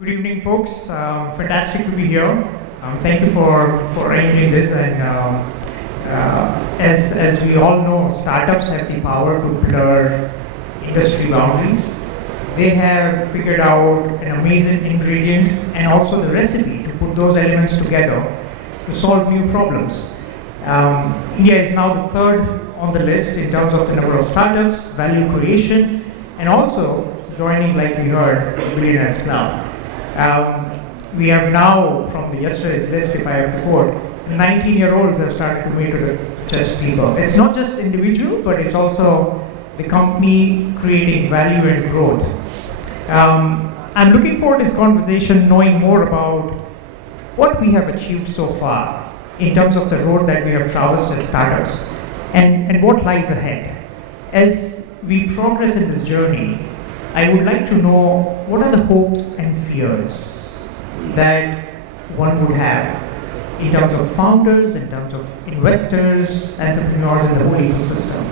Good evening, folks. Fantastic to be here. Thank you for arranging this. And as we all know, startups have the power to blur industry boundaries. They have figured out an amazing ingredient and also the recipe to put those elements together to solve new problems. India is now the third on the list in terms of the number of startups, value creation, and also joining, like we heard, the Billionaires Club. We have now, from the yesterday's list, if I have to quote, 19-year-olds have started to make to the chest deeper. It's not just individual, but it's also the company creating value and growth. I'm looking forward to this conversation, knowing more about what we have achieved so far in terms of the road that we have traversed as startups and what lies ahead. As we progress in this journey, I would like to know what are the hopes and fears that one would have in terms of founders, in terms of investors, entrepreneurs, and the whole ecosystem.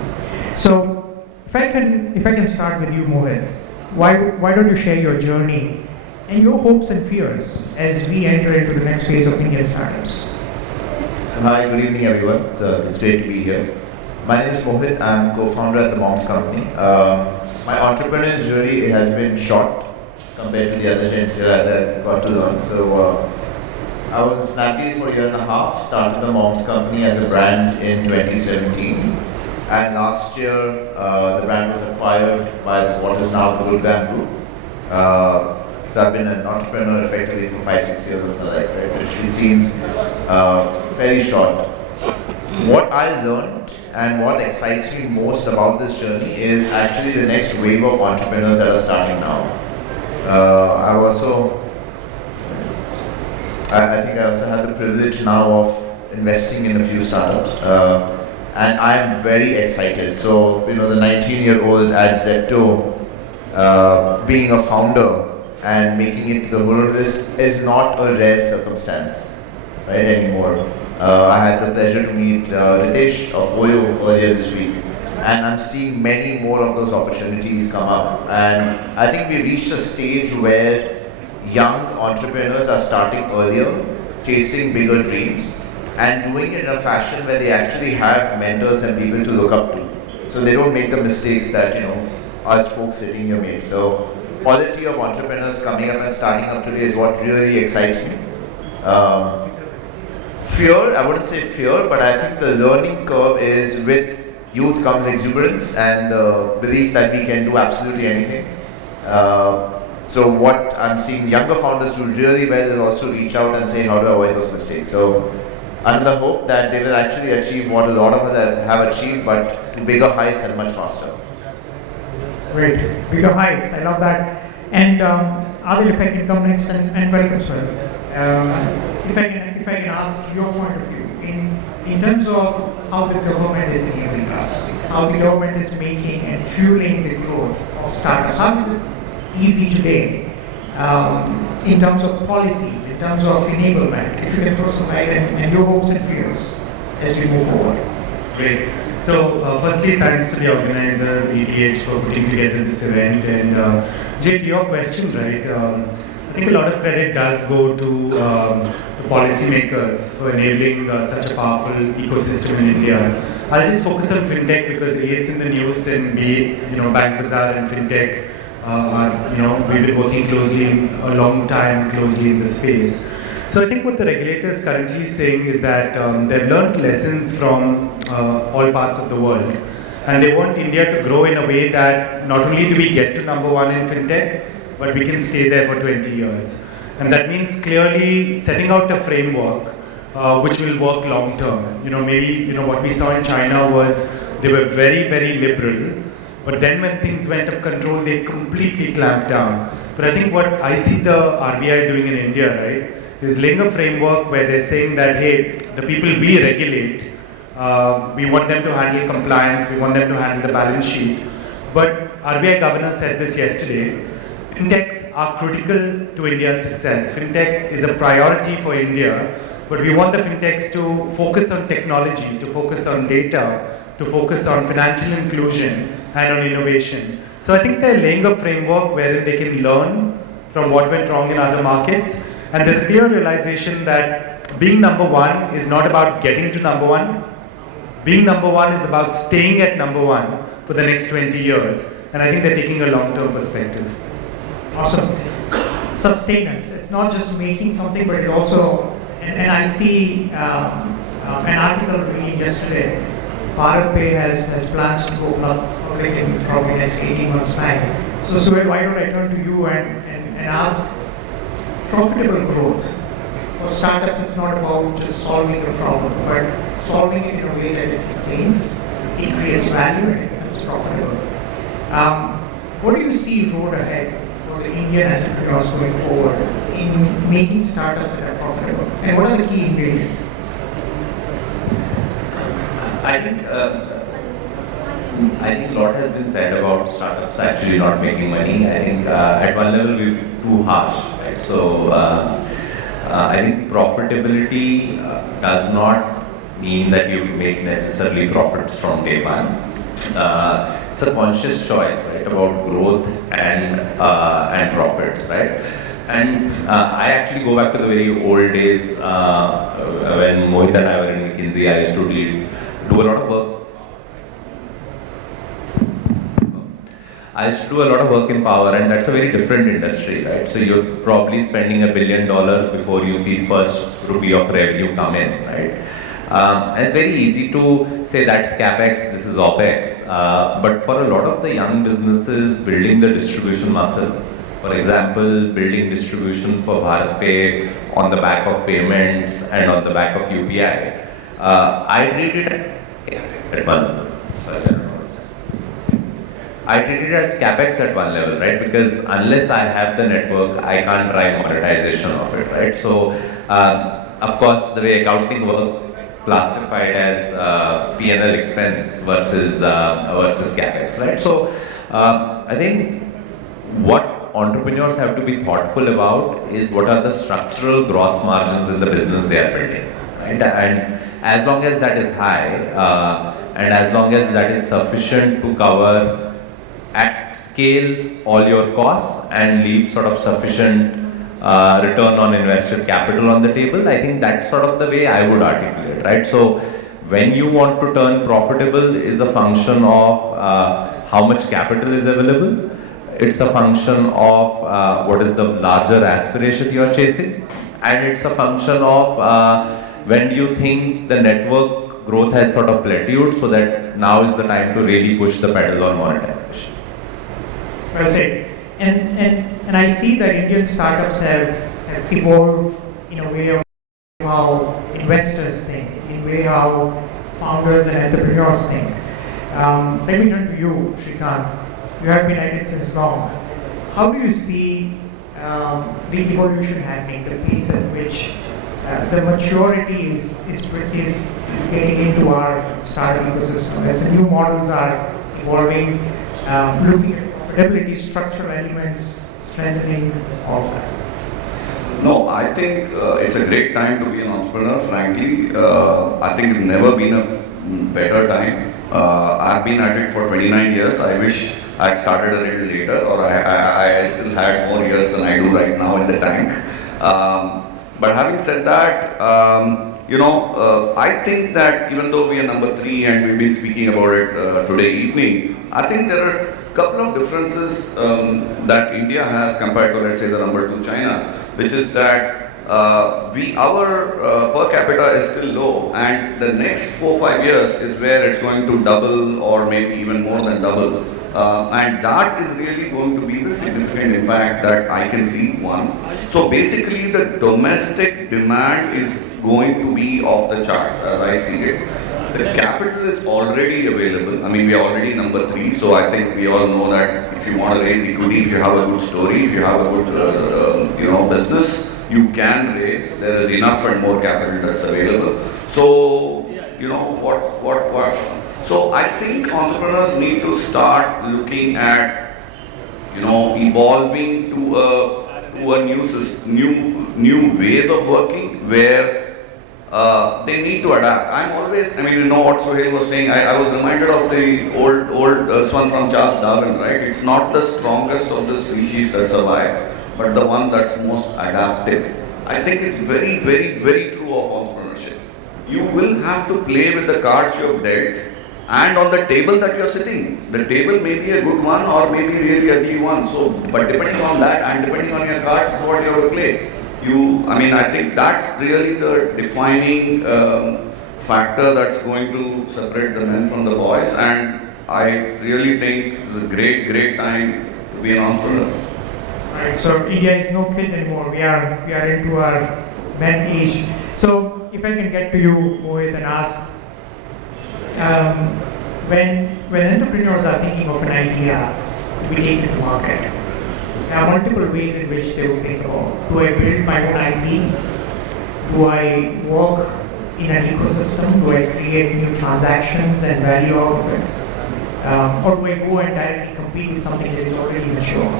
So, if I can start with you, Mohit, why don't you share your journey and your hopes and fears as we enter into the next phase of Indian startups? Hi, good evening, everyone. It's great to be here. My name is Mohit. I'm co-founder at the Moms Company. My entrepreneurial journey has been short compared to the other gents here as I got to learn. So I was in Snapdeal for a year and a half, started the Moms Company as a brand in 2017. And last year, the brand was acquired by what is now the Good Gang Group. So I've been an entrepreneur effectively for 5-6 years of my life, right? Which seems very short. What I learned and what excites me most about this journey is actually the next wave of entrepreneurs that are starting now. I think I also have the privilege now of investing in a few startups, and I'm very excited. So, the 19-year-old at Zepto, being a founder and making it to the Hurun list is not a rare circumstance, right, anymore. I had the pleasure to meet Ritesh of Oyo earlier this week, and I'm seeing many more of those opportunities come up. And I think we reached a stage where young entrepreneurs are starting earlier, chasing bigger dreams, and doing it in a fashion where they actually have mentors and people to look up to. So they don't make the mistakes that, us folks sitting here made. So quality of entrepreneurs coming up and starting up today is what really excites me. Fear, I wouldn't say fear, but I think the learning curve is with youth comes exuberance and the belief that we can do absolutely anything. So what I'm seeing younger founders do really well is also reach out and say how to avoid those mistakes. So under the hope that they will actually achieve what a lot of us have achieved, but to bigger heights and much faster. Great, bigger heights, I love that. And Adhil, if I can come next and welcome, sir. If I can ask your point of view in terms of how the government is enabling us, how the government is making and fueling the growth of startups. How is it easy today in terms of policies, in terms of enablement? If you can throw some light and your hopes and fears as we move forward. Great. So, firstly, thanks to the organizers, ETH, for putting together this event. And Jay, to your question, right? I think a lot of credit does go to the policymakers for enabling such a powerful ecosystem in India. I'll just focus on fintech because A, it's in the news, and B, Bank Bazaar and fintech we've been working a long time closely in the space. So I think what the regulator is currently saying is that they've learned lessons from all parts of the world, and they want India to grow in a way that not only do we get to number one in fintech, but we can stay there for 20 years. And that means clearly setting out a framework which will work long term. What we saw in China was they were very, very liberal, but then when things went off control, they completely clamped down. But I think what I see the RBI doing in India, right, is laying a framework where they're saying that, hey, the people we regulate, we want them to handle compliance, we want them to handle the balance sheet. But RBI governor said this yesterday, fintechs are critical to India's success. Fintech is a priority for India, but we want the fintechs to focus on technology, to focus on data, to focus on financial inclusion and on innovation. So I think they're laying a framework wherein they can learn from what went wrong in other markets. And there's a clear realization that being number one is not about getting to number one. Being number one is about staying at number one for the next 20 years. And I think they're taking a long-term perspective. Awesome. Sustenance. It's not just making something, but it also, and I see an article reading yesterday. Bharat Pay has plans to go public in probably next 18 months' time. So Suhail, why don't I turn to you and ask, profitable growth. For startups, it's not about just solving the problem, but solving it in a way that it sustains, it creates value, and it becomes profitable. What do you see road ahead for the Indian entrepreneurs going forward in making startups that are profitable? And what are the key ingredients? I think a lot has been said about startups actually not making money. I think at one level we're too harsh, right? So I think profitability does not mean that you make necessarily profits from day one. It's a conscious choice, right, about growth and profits, right? And I actually go back to the very old days when Mohit and I were in McKinsey. I used to do a lot of work. I used to do a lot of work in power, and that's a very different industry, right? So you're probably spending $1 billion before you see first rupee of revenue come in, right? And it's very easy to say that's capex, this is opex. But for a lot of the young businesses building the distribution muscle, for example, building distribution for Bharat Pay on the back of payments and on the back of UPI, I did it at one. I treat it as capex at one level, right? Because unless I have the network, I can't drive monetization of it, right? So, of course, the way accounting works, classified as P&L expense versus capex, right? So, I think what entrepreneurs have to be thoughtful about is what are the structural gross margins in the business they are building, right? And as long as that is high, and as long as that is sufficient to cover at scale all your costs and leave sort of sufficient return on invested capital on the table, I think that's sort of the way I would articulate, right? So when you want to turn profitable is a function of how much capital is available. It's a function of what is the larger aspiration you are chasing, and it's a function of when do you think the network growth has sort of plateaued, so that now is the time to really push the pedal on monetization. Well said. And I see that Indian startups have evolved in a way of how investors think, in a way how founders and entrepreneurs think. Let me turn to you, Srikanth. You have been at it since long. How do you see the evolution happening, the pace at which the maturity is getting into our startup ecosystem as the new models are evolving, looking at profitability, structural elements, strengthening, all of that? No, I think it's a great time to be an entrepreneur, frankly. I think it's never been a better time. I've been at it for 29 years. I wish I'd started a little later, or I still had more years than I do right now in the tank. But having said that, I think that even though we are number 3 and we've been speaking about it today evening, I think there are a couple of differences that India has compared to, let's say, the number 2 China, which is that our per capita is still low, and the next 4-5 years is where it's going to double or maybe even more than double. And that is really going to be the significant impact that I can see, one. So basically the domestic demand is going to be off the charts as I see it. The capital is already available. I mean, we are already number 3, so I think we all know that if you want to raise equity, if you have a good story, if you have a good business, you can raise. There is enough and more capital that's available. So, So I think entrepreneurs need to start looking at, evolving to a new ways of working where they need to adapt. What Suhail was saying, I was reminded of the old one from Charles Darwin, right? It's not the strongest of the species that survive, but the one that's most adaptive. I think it's very, very, very true of entrepreneurship. You will have to play with the cards you have dealt and on the table that you're sitting. The table may be a good one or maybe really ugly one. So, but depending on that and depending on your cards is what you have to play. I think that's really the defining factor that's going to separate the men from the boys, and I really think it's a great, great time to be an entrepreneur. Right, so India is no kid anymore. We are into our men age. So if I can get to you, Mohit, and ask, when entrepreneurs are thinking of an idea, we take it to market. There are multiple ways in which they will think about, do I build my own IP? Do I work in an ecosystem? Do I create new transactions and value out of it? Or do I go and directly compete with something that is already mature?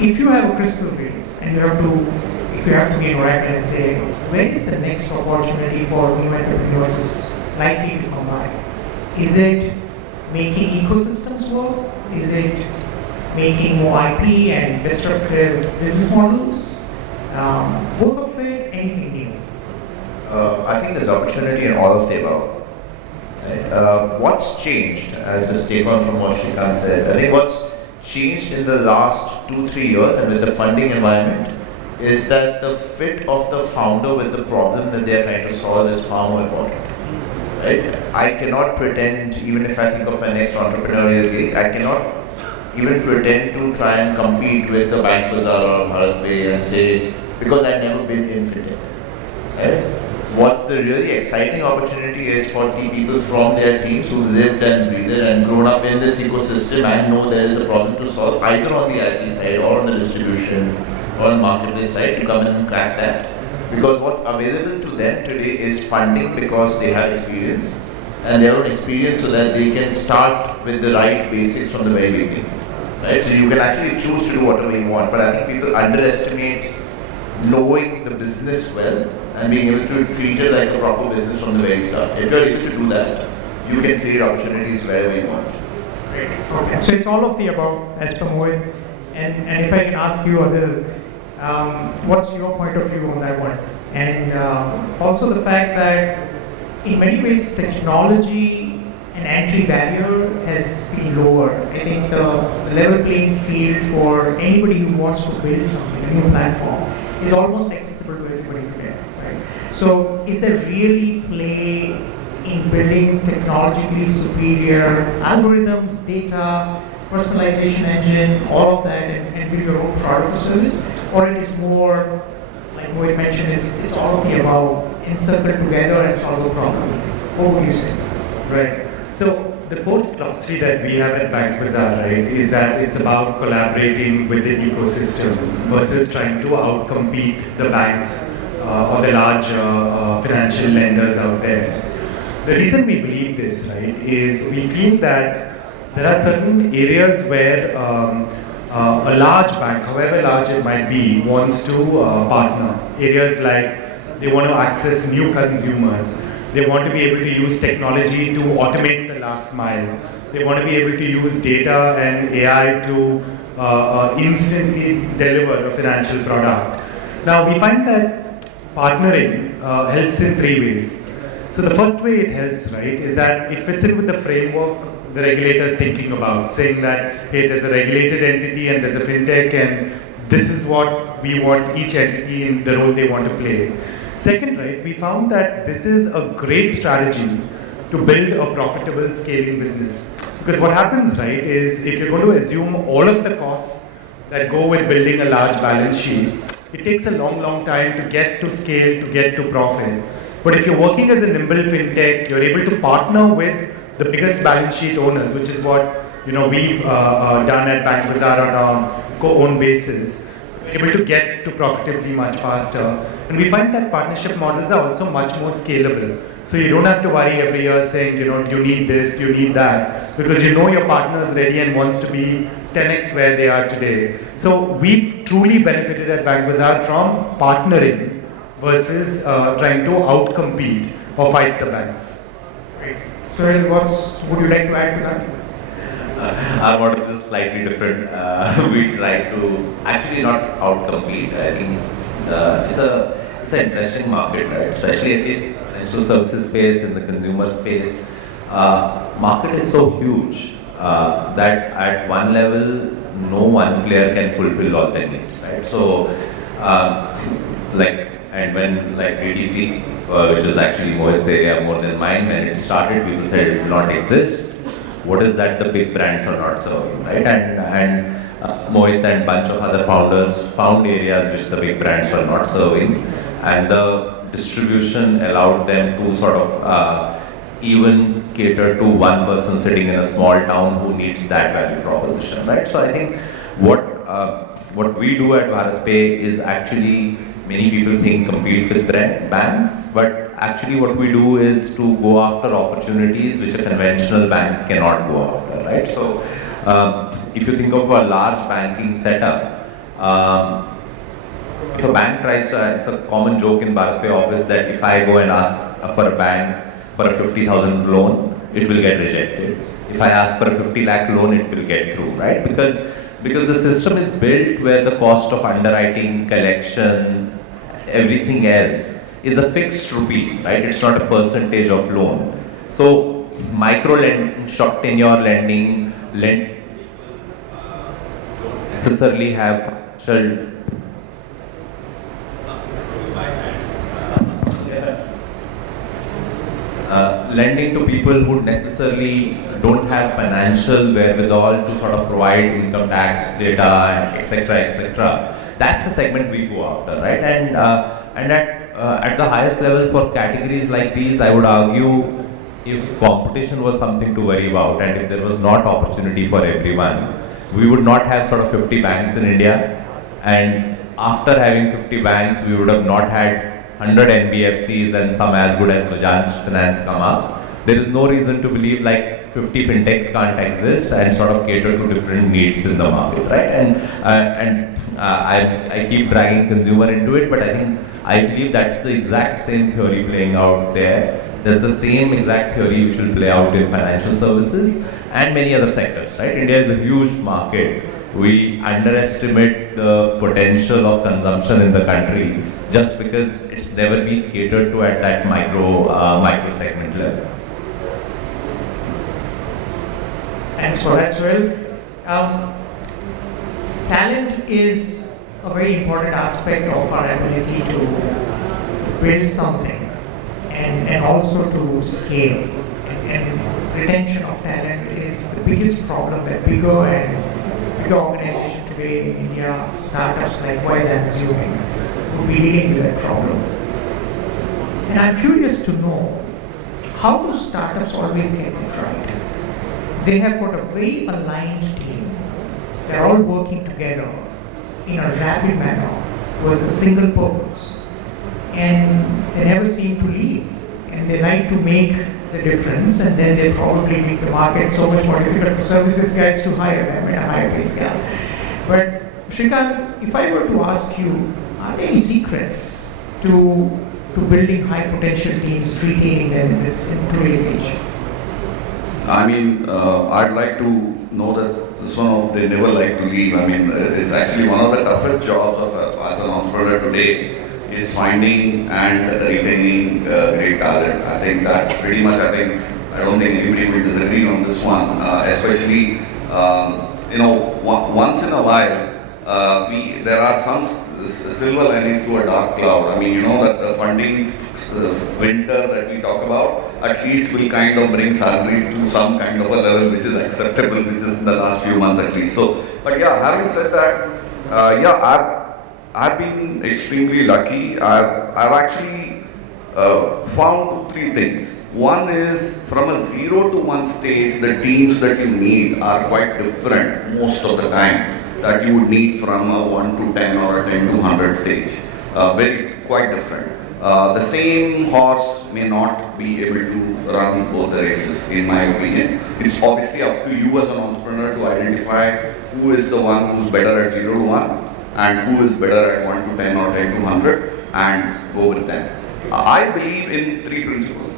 If you have a crystal gaze and if you have to be an oracle and say, where is the next opportunity for new entrepreneurs is likely to come by? Is it making ecosystems work? Is it making more IP and disruptive business models? Both of it, anything new? I think there's opportunity in all of the above. Right? What's changed, as just take on from what Srikanth said, I think what's changed in the last 2-3 years and with the funding environment is that the fit of the founder with the problem that they're trying to solve is far more important. Right? I cannot pretend, even if I think of my next entrepreneurial gig, I cannot even pretend to try and compete with the Bank Bazaar or Bharat Pay and say, because I've never been in fintech. Right? What's the really exciting opportunity is for the people from their teams who lived and breathed and grown up in this ecosystem and know there is a problem to solve, either on the IP side or on the distribution or on the marketplace side, to come in and crack that. Because what's available to them today is funding because they have experience and their own experience so that they can start with the right basics from the very beginning. Right? So you can actually choose to do whatever you want, but I think people underestimate knowing the business well and being able to treat it like a proper business from the very start. If you're able to do that, you can create opportunities wherever you want. Great. Okay. So it's all of the above, as per Mohit. And if I can ask you, Adhil, what's your point of view on that one? And also the fact that in many ways technology and entry barrier has been lower. I think the level playing field for anybody who wants to build something, a new platform, is almost accessible to everybody today. Right? So is there really play in building technologically superior algorithms, data, personalization engine, all of that, and build your own product or service? Or it is more, like Mohit mentioned, it's all of the above, encircled together and solve the problem. What would you say? Right. So the core philosophy that we have at Bank Bazaar, right, is that it's about collaborating with the ecosystem versus trying to outcompete the banks or the large financial lenders out there. The reason we believe this, right, is we feel that there are certain areas where a large bank, however large it might be, wants to partner. Areas like they want to access new consumers. They want to be able to use technology to automate the last mile. They want to be able to use data and AI to instantly deliver a financial product. Now, we find that partnering helps in 3 ways. So the first way it helps, right, is that it fits in with the framework the regulator is thinking about, saying that, hey, there's a regulated entity and there's a fintech, and this is what we want each entity in the role they want to play. Second, right, we found that this is a great strategy to build a profitable scaling business. Because what happens, right, is if you're going to assume all of the costs that go with building a large balance sheet, it takes a long time to get to scale, to get to profit. But if you're working as a nimble fintech, you're able to partner with the biggest balance sheet owners, which is what we've done at Bank Bazaar on a co-owned basis. Able to get to profitably much faster. And we find that partnership models are also much more scalable. So you don't have to worry every year saying, do you need this, do you need that? Because you know your partner is ready and wants to be 10x where they are today. So we truly benefited at Bank Bazaar from partnering versus trying to outcompete or fight the banks. Great. Suhail, would you like to add to that? our model is slightly different. We try to actually not outcompete. I think it's an interesting market, right? Especially at least financial services space, in the consumer space. Market is so huge that at one level, no one player can fulfill all their needs, right? So, and when ADC, which is actually Mohit's area more than mine, when it started, people said it will not exist. What is that the big brands are not serving, right? And Mohit and bunch of other founders found areas which the big brands were not serving, and the distribution allowed them to sort of even cater to one person sitting in a small town who needs that value proposition, right? So I think what we do at Bharat Pay is actually, many people think compete with banks, but actually what we do is to go after opportunities which a conventional bank cannot go after, right? So if you think of a large banking setup, if a bank tries to, it's a common joke in Bharat Pay office that if I go and ask for a bank for a 50,000 loan, it will get rejected. If I ask for a 50 lakh loan, it will get through, right? Because the system is built where the cost of underwriting, collection, everything else is a fixed rupees, right? It's not a percentage of loan. So micro short tenure lending, necessarily have financial lending to people who necessarily don't have financial wherewithal to sort of provide income tax data, etc., etc. That's the segment we go after, right? And at the highest level for categories like these, I would argue, if competition was something to worry about, and if there was not opportunity for everyone, we would not have sort of 50 banks in India. And after having 50 banks, we would have not had 100 NBFCs and some as good as Bajaj Finance come up. There is no reason to believe like 50 fintechs can't exist and sort of cater to different needs in the market, right? And I keep dragging consumer into it, but I believe that's the exact same theory playing out there. There's the same exact theory which will play out in financial services and many other sectors, right? India is a huge market. We underestimate the potential of consumption in the country just because it's never been catered to at that micro segment level. Thanks for that, Suhail. Talent is a very important aspect of our ability to build something and also to scale. And retention of talent is the biggest problem that bigger organizations today in India, startups likewise, I'm assuming, will be dealing with that problem. And I'm curious to know, how do startups always get it right? They have got a very aligned team. They're all working together in a rapid manner towards a single purpose. And they never seem to leave. And they like to make the difference, and then they probably make the market so much more difficult for services guys to hire them at a higher pay scale. But Srikanth, if I were to ask you, are there any secrets to building high potential teams, retaining them in today's age? I mean, I'd like to know that this one of they never like to leave. I mean, it's actually one of the toughest jobs as an entrepreneur today is finding and retaining great talent. I think that's pretty much, I don't think anybody will disagree on this one, especially, once in a while, there are some silver linings to a dark cloud. I mean, that the funding winter that we talk about, at least will kind of bring salaries to some kind of a level which is acceptable, which is in the last few months at least. So, but yeah, having said that, I've been extremely lucky. I've actually found 2-3 things. One is from a 0 to 1 stage, the teams that you need are quite different most of the time that you would need from a 1 to 10 or a 10 to 100 stage. Quite different. The same horse may not be able to run both the races, in my opinion. It's obviously up to you as an entrepreneur to identify who is the one who's better at 0 to 1 and who is better at 1 to 10 or 10 to 100 and go with them. I believe in 3 principles.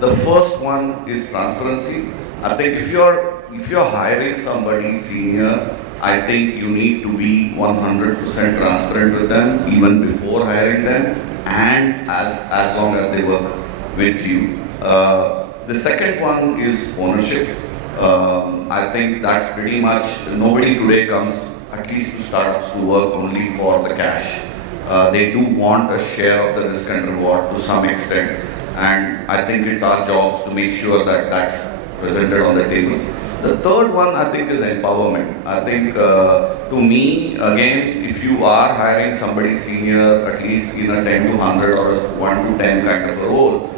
The first one is transparency. I think if you're if you're hiring somebody senior, I think you need to be 100% transparent with them even before hiring them, and as long as they work with you. The second one is ownership. I think that's pretty much, nobody today comes, at least to startups, to work only for the cash. They do want a share of the risk and reward to some extent, and I think it's our jobs to make sure that that's presented on the table. The third one, I think, is empowerment. I think, to me, again, if you are hiring somebody senior, at least in a 10 to 100 or a 1 to 10 kind of a role,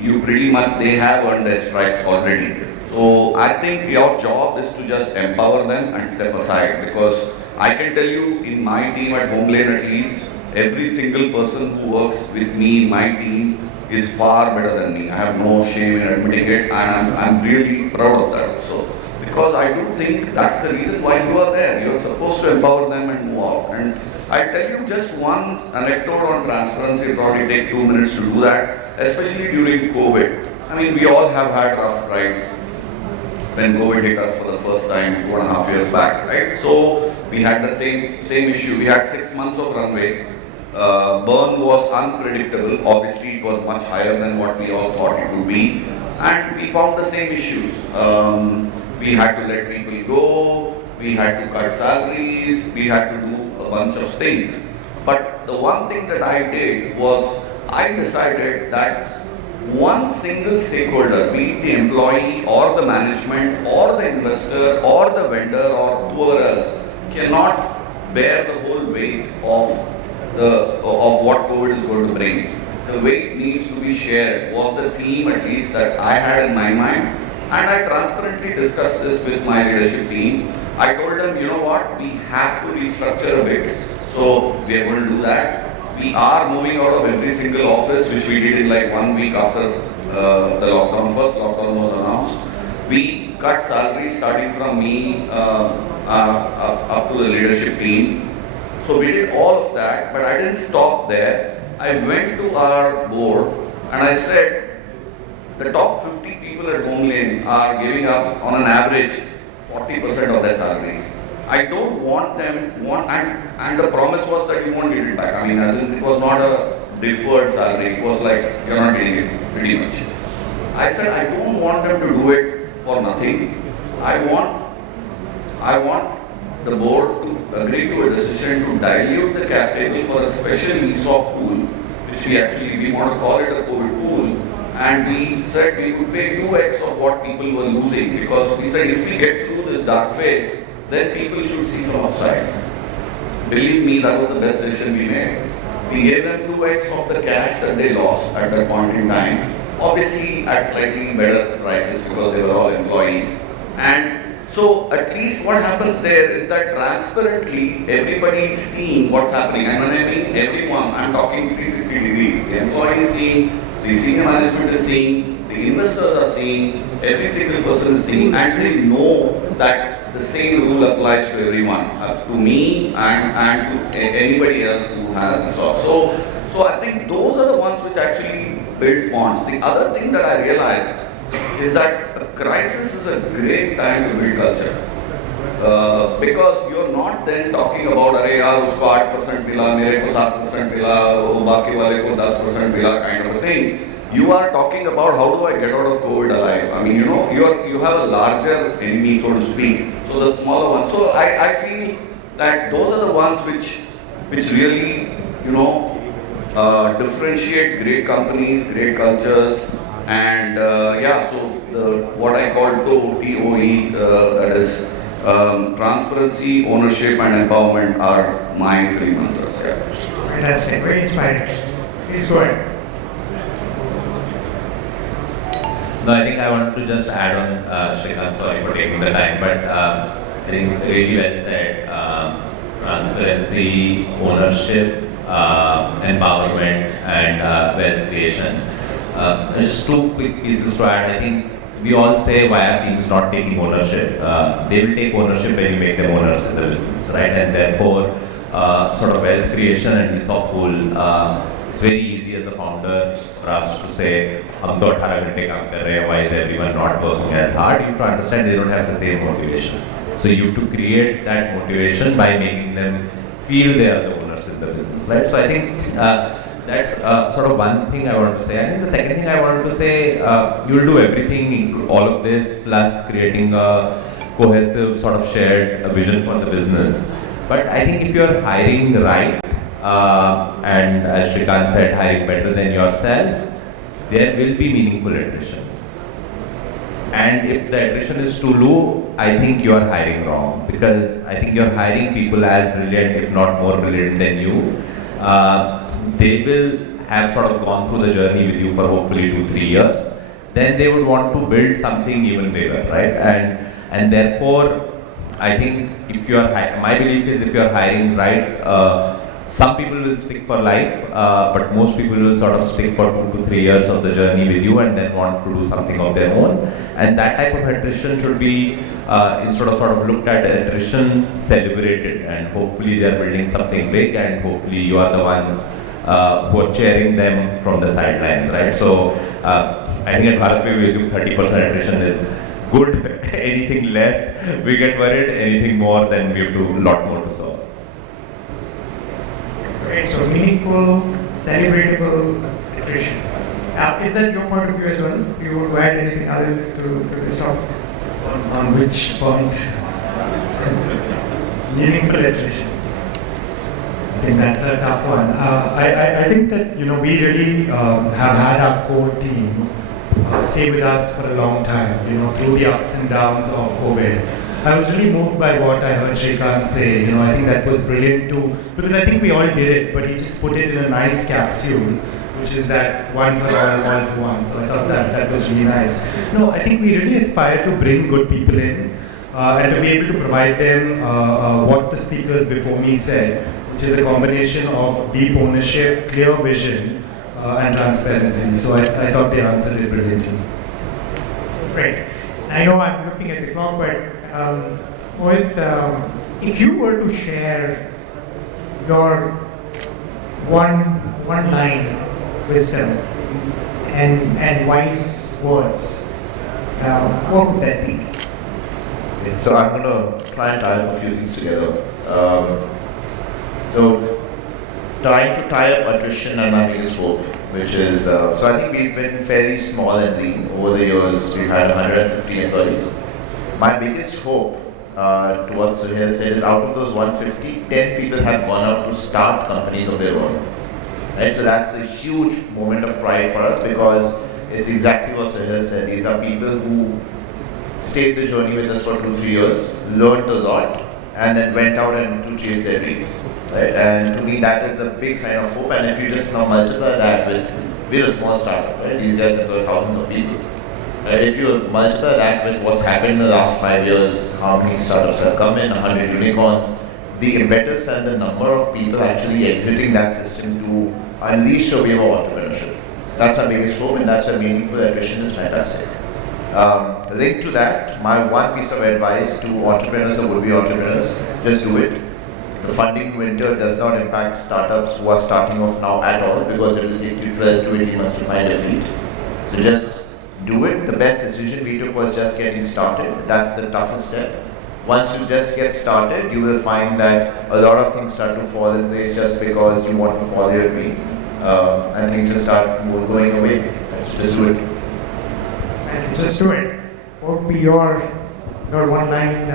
you pretty much, they have earned their stripes already. So I think your job is to just empower them and step aside, because I can tell you, in my team at Home Lane at least, every single person who works with me in my team is far better than me. I have no shame in admitting it, and I'm really proud of that also. Because I do think that's the reason why you are there. You're supposed to empower them and move out. And I tell you just one anecdote on transparency, probably take 2 minutes to do that, especially during COVID. I mean, we all have had rough rides when COVID hit us for the first time 2.5 years back, right? So we had the same issue. We had 6 months of runway. Burn was unpredictable. Obviously, it was much higher than what we all thought it would be. And we found the same issues. We had to let people go, we had to cut salaries, we had to do a bunch of things. But the one thing that I did was, I decided that one single stakeholder, be it the employee or the management or the investor or the vendor or whoever else, cannot bear the whole weight of what COVID is going to bring. The weight needs to be shared was the theme, at least, that I had in my mind, and I transparently discussed this with my leadership team. I told them, you know what, we have to restructure a bit, so we are going to do that. We are moving out of every single office, which we did in like 1 week after the lockdown, first lockdown was announced. We cut salaries starting from me up to the leadership team. So we did all of that, but I didn't stop there. I went to our board and I said, the top 50 people at Home Lane are giving up on an average 40% of their salaries. I don't want them, and the promise was that you won't get it back. I mean, as in, it was not a deferred salary, it was like, you're not getting it, pretty much. I said, I don't want them to do it for nothing. I want the board to agree to a decision to dilute the cap table for a special ESOP pool, which we want to call it a COVID pool. And we said we would pay 2x of what people were losing, because we said if we get through this dark phase, then people should see some upside. Believe me, that was the best decision we made. We gave them 2x of the cash that they lost at that point in time, obviously at slightly better prices because they were all employees. And so at least what happens there is that transparently everybody is seeing what's happening. And when I mean everyone, I'm talking 360 degrees. The employee is seeing, the senior management is seeing, the investors are seeing, every single person is seeing, and they know that the same rule applies to everyone, to me and to anybody else who has ESOP. So I think those are the ones which actually build bonds. The other thing that I realized is that a crisis is a great time to build culture. Because you're not then talking about, अरे यार उसको 8% मिला, मेरे को 7% मिला, वो बाकी वाले को 10% मिला, kind of a thing. You are talking about how do I get out of COVID alive? I mean, you know, you have a larger enemy, so to speak. So the smaller ones. So I feel that those are the ones which really, you know, differentiate great companies, great cultures, and yeah. So what I call TOE, that is transparency, ownership, and empowerment are my 3 mantras. Yeah. Fantastic, very inspiring. Please go ahead. No, I think I wanted to just add on, Srikanth, sorry for taking the time, but I think really well said. Transparency, ownership, empowerment, and wealth creation. Just 2 quick pieces to add. I think we all say, why are teams not taking ownership? They will take ownership when you make them owners in the business, right? And therefore, sort of wealth creation and ESOP pool, it's very easy as a founder for us to say, हम तो 18 घंटे काम कर रहे हैं, why is everyone not working as hard? You have to understand they don't have the same motivation. So you have to create that motivation by making them feel they are the owners in the business, right? So I think that's sort of one thing I want to say. I think the second thing I wanted to say, you will do everything, include all of this, plus creating a cohesive sort of shared vision for the business. But I think if you are hiring right, and as Srikanth said, hiring better than yourself, there will be meaningful attrition. And if the attrition is too low, I think you are hiring wrong, because I think you are hiring people as brilliant, if not more brilliant than you. They will have sort of gone through the journey with you for hopefully 2-3 years. Then they would want to build something even bigger, right? And therefore, I think if you are, my belief is if you are hiring right, some people will stick for life, but most people will sort of stick for 2 to 3 years of the journey with you and then want to do something of their own. And that type of attrition should be, instead of sort of looked at attrition, celebrated, and hopefully they are building something big, and hopefully you are the ones who are cheering them from the sidelines, right? So I think at Bharat we assume 30% attrition is good. Anything less, we get worried. Anything more, then we have to lot more to solve. Great, so meaningful, celebratable attrition. Is that your point of view as well? If you want to add anything other to this topic? On which point? Meaningful attrition. I think that's a tough one. I think that we really have had our core team stay with us for a long time. Through the ups and downs of COVID. I was really moved by what I heard Srikanth say. I think that was brilliant too, because I think we all did it, but he just put it in a nice capsule, which is that one for all for one. So I thought that was really nice. No, I think we really aspire to bring good people in and to be able to provide them what the speakers before me said, which is a combination of deep ownership, clear vision, and transparency. So I thought they answered it brilliantly. Great. I know I'm looking at the clock, but Mohit, if you were to share your one line wisdom and wise words, what would that be? So I'm going to try and tie up a few things together. So trying to tie up attrition and my biggest hope, which is, so I think we've been fairly small and lean. Over the years, we've had 150 employees. My biggest hope, to what Suhail said, is out of those 150, 10 people have gone out to start companies of their own. Right? So that's a huge moment of pride for us, because it's exactly what Suhail said. These are people who stayed the journey with us for 2-3 years, learned a lot, and then went out and to chase their dreams. Right? And to me, that is a big sign of hope. And if you just now multiply that with, we're a small startup, right? These guys employ thousands of people. If you multiply that with what's happened in the last 5 years, how many startups have come in, 100 unicorns, the impetus and the number of people actually exiting that system to unleash a wave of entrepreneurship. That's our biggest hope, and that's why meaningful attrition is fantastic. Linked to that, my one piece of advice to entrepreneurs or would-be entrepreneurs, just do it. The funding winter does not impact startups who are starting off now at all, because it will take you 12 to 18 months to find their feet. So just do it. The best decision we took was just getting started. That's the toughest step. Once you just get started, you will find that a lot of things start to fall in place just because you want to follow your dream. And things just start going away. Just do it. And just do it. What would be your one line,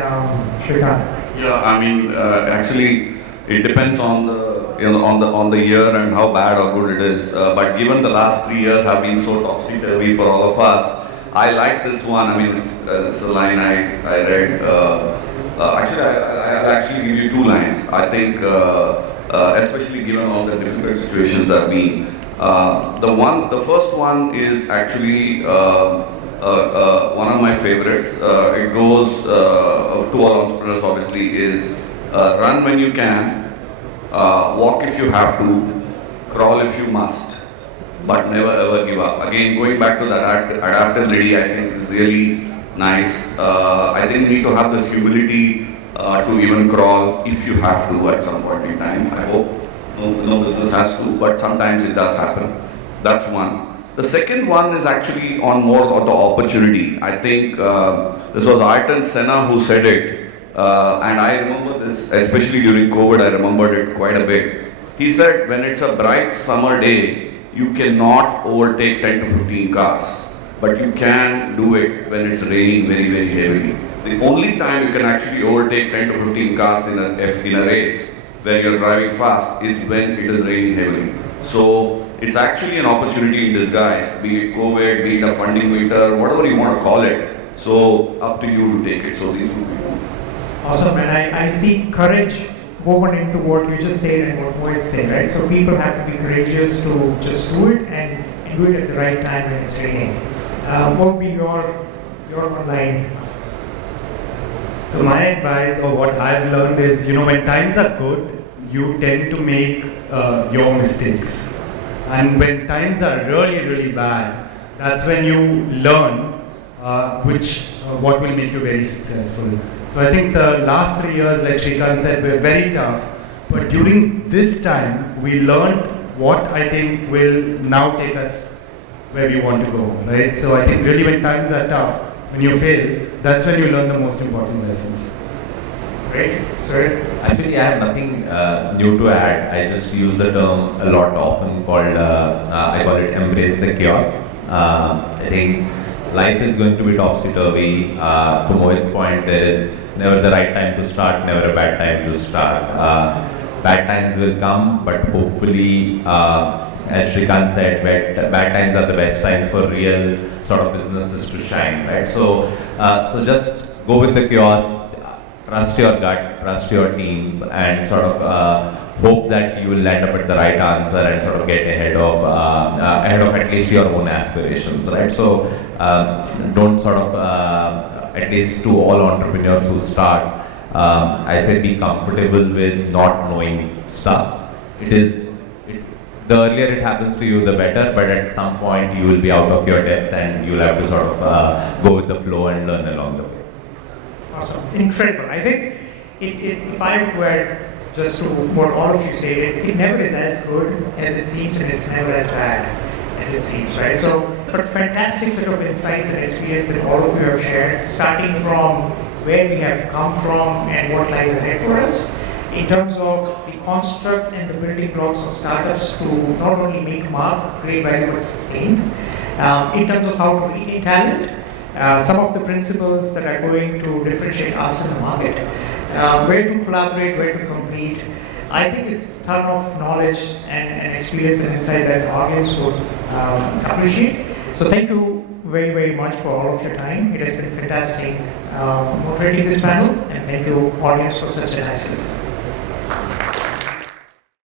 Srikanth? Yeah, I mean, actually, it depends on the on the year and how bad or good it is. But given the last 3 years have been so topsy-turvy for all of us, I like this one. I mean, it's a line I read. I'll actually give you 2 lines. I think, especially given all the difficult situations that have been. The first one is actually one of my favorites. It goes to all entrepreneurs, obviously, is run when you can, walk if you have to, crawl if you must, but never ever give up. Again, going back to that adaptability, I think is really nice. I think you need to have the humility to even crawl if you have to at some point in time. I hope no business has to, but sometimes it does happen. That's one. The second one is actually on more of the opportunity. I think this was Ayrton Senna who said it, and I remember this, especially during COVID, I remembered it quite a bit. He said, when it's a bright summer day, you cannot overtake 10 to 15 cars, but you can do it when it's raining very, very heavily. The only time you can actually overtake 10 to 15 cars in a race where you're driving fast is when it is raining heavily. So it's actually an opportunity in disguise, be it COVID, be it a funding winter, whatever you want to call it. So up to you to take it. So these would be. Awesome, and I see courage woven into what you just said and what Mohit said, right? So people have to be courageous to just do it and do it at the right time when it's raining. What would be your one line? So my advice or what I've learned is, when times are good, you tend to make your mistakes. And when times are really, really bad, that's when you learn what will make you very successful. So I think the last 3 years, like Srikanth said, were very tough. But during this time, we learned what I think will now take us where we want to go, right? So I think really when times are tough, when you fail, that's when you learn the most important lessons. Great. Sorry. Actually, I have nothing new to add. I just use the term a lot often called, I call it embrace the chaos. I think life is going to be topsy-turvy. To Mohit's point, there is never the right time to start, never a bad time to start. Bad times will come, but hopefully, as Srikanth said, bad times are the best times for real sort of businesses to shine, right? So just go with the chaos, trust your gut, trust your teams, and sort of hope that you will land up at the right answer and sort of get ahead of at least your own aspirations, right? So don't sort of, at least to all entrepreneurs who start, I say be comfortable with not knowing stuff. The earlier it happens to you, the better, but at some point you will be out of your depth and you will have to sort of go with the flow and learn along the way. Awesome. Incredible. I think if I were just to what all of you say, it never is as good as it seems and it's never as bad as it seems, right? So, but fantastic set of insights and experience that all of you have shared, starting from where we have come from and what lies ahead for us, in terms of the construct and the building blocks of startups to not only make mark, create value, but sustain. In terms of how to retain talent, some of the principles that are going to differentiate us in the market, where to collaborate, where to compete. I think it's a ton of knowledge and experience and insight that the audience would appreciate. So thank you very, very much for all of your time. It has been fantastic moderating this panel, and thank you audience for such a nice listen.